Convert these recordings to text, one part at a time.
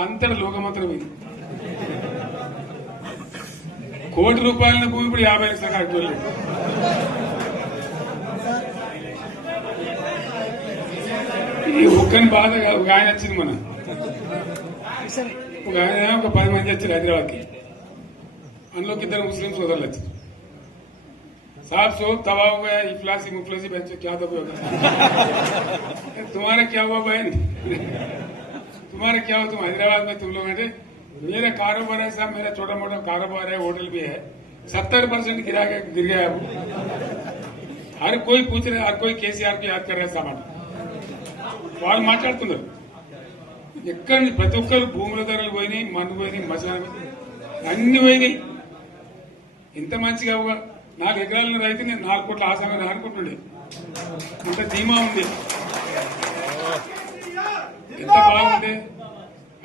అంతటి లోకమంత్రం ఇది కోటి రూపాయల భూమి ఇప్పుడు యాభై లక్షల కాడికి వెళ్ళింది. ఈ ఒక్కని బాధ కాదు. ఒక ఆయన వచ్చింది మన ఒక ఆయన ఒక పది మంది వచ్చారు హైదరాబాద్కి అందులోకి ఇద్దరు ముస్లిం సోదరులు వచ్చారు साहब सो तबाह हो गया इफलासी मुफलसी बच्चों क्या दबे होगा तुम्हारा क्या हुआ बहन तुम्हारा क्या हुआ तुम हैदराबाद में तुम लोग हैं मेरा कारोबार है साहब मेरा छोटा मोटा कारोबार है होटल भी है सत्तर परसेंट गिरा गया गिर गया अब हर कोई पूछ रहे हर कोई केसीआर को याद कर रहा है सामान వాళ్ళు మాట్లాడుతున్నారు ఎక్కడ ప్రతి ఒక్కరు భూముల ధరలు పోయినాయి మన్ను పోయినాయి మసాలా అన్ని పోయినాయి ఎంత మంచిగా ఒక నాలుగు ఎకరాల రైతు నేను నాలుగు కోట్ల ఆసామని అనుకుంటుండే అంత ధీమా ఉంది ఎంత బాగుంది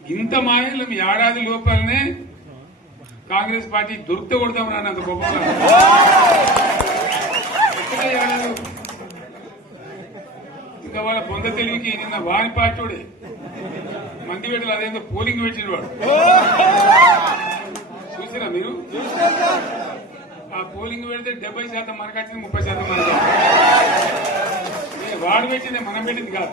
ఇంత మాయలు ఏడాది లోపలనే కాంగ్రెస్ పార్టీ దొరికితే కొడతాం అన్నంత గొప్ప ఇంకా వాళ్ళ పొంద తెలివికి నిన్న వారి పార్టీడే. మంది పెట్టలు అదేందో పోలింగ్ పెట్టిన వాడు. చూసిరా మీరు? ఆ పోలింగ్ పెడితే డెబ్బై శాతం మనకు వచ్చింది ముప్పై శాతం మనకు వాడు పెట్టింది మనం పెట్టింది కాదు.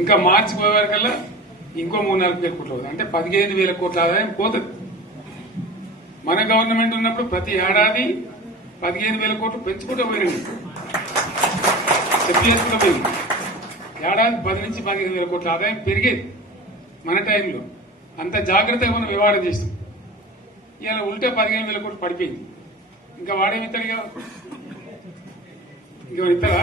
ఇంకా మార్చి పోయేవారికల్లా ఇంకో మూడు నాలుగు వేల కోట్లు అవుతుంది అంటే పదిహేను వేల కోట్ల ఆదాయం పోతుంది. మన గవర్నమెంట్ ఉన్నప్పుడు ప్రతి ఏడాది పదిహేను వేల కోట్లు పెంచుకుంటూ పోయింది చెప్పేసుకుంటూ పోయింది. ఏడాది పది నుంచి పదిహేను వేల కోట్ల ఆదాయం పెరిగేది మన టైంలో. అంత జాగ్రత్తగా మనం వ్యవహారం చేస్తాం. ఇలా ఉంటే పదిహేను వేల కోట్లు పడిపోయింది. ఇంకా వాడేమి ఇస్తాడుగా ఇంకో ఇస్తారా